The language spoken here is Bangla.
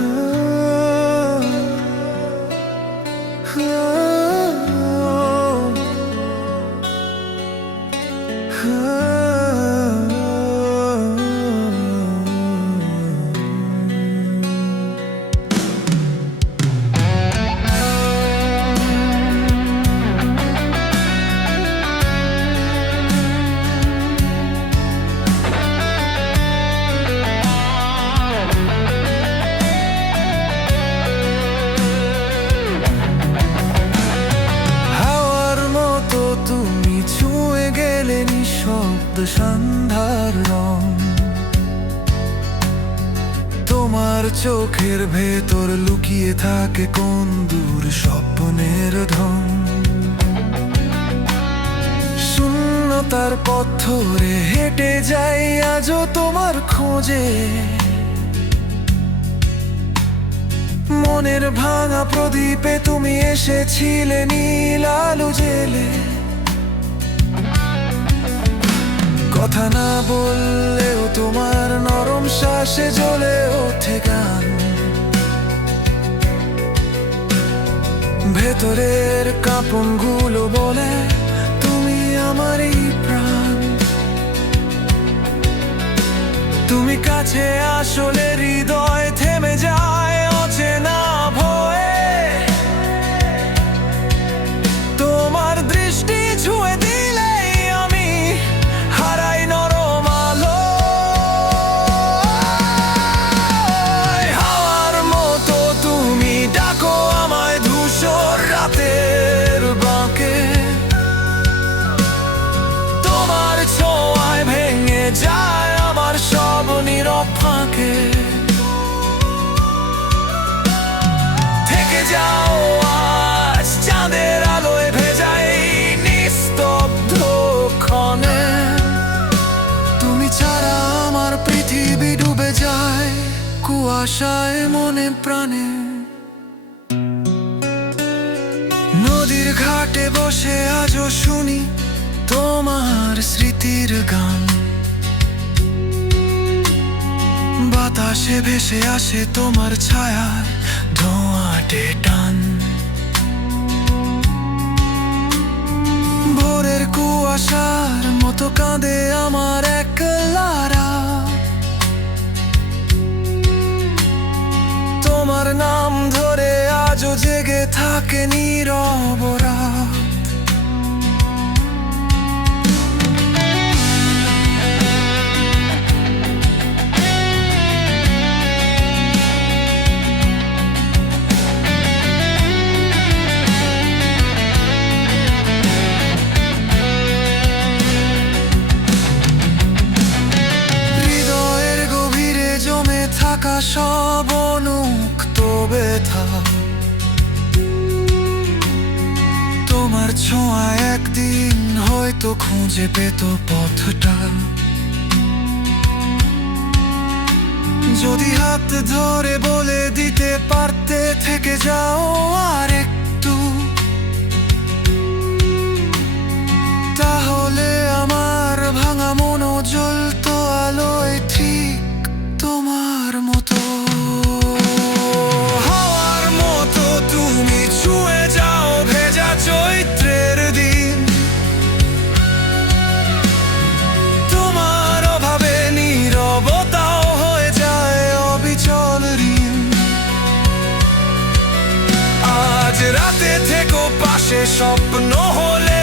Oh. সন্ধ্যার রং। তোমার চোখের ভেতর লুকিয়ে থাকে কোন দূর স্বপ্নের ধন শূন্যতার পথ ধরে হেঁটে যাই আজও তোমার খোঁজে। মনের ভাঙা প্রদীপে তুমি এসেছিলে নীল আলো জেলে। কথা না বললেও তোমার নরম শ্বাসে জ্বলে ওঠে গান। ভেতরের কাপনগুলো বলে, তুমি আমারই প্রাণ। তুমি কাছে আসলে হৃদয় থেমে যায় কুয়াশায় মনে প্রাণে। নদীর ঘাটে বসে আজও শুনি তোমার স্মৃতির গান। বাতাসে ভেসে আসে তোমার ছায়ার ধোঁয়াটে টান। ভোরের কুয়াশার মতো কাঁদে আমার একলারা নাম ধরে আজও জেগে থাকে নীরবরা থাকা সব ব্যথা। তোমার ছোঁয়া একদিন হয়তো খুঁজে পেত পথটা। যদি হাত ধরে বলে দিতে পারতে থেকে যাও আজ রাতে থেকো পাশে স্বপ্ন হলে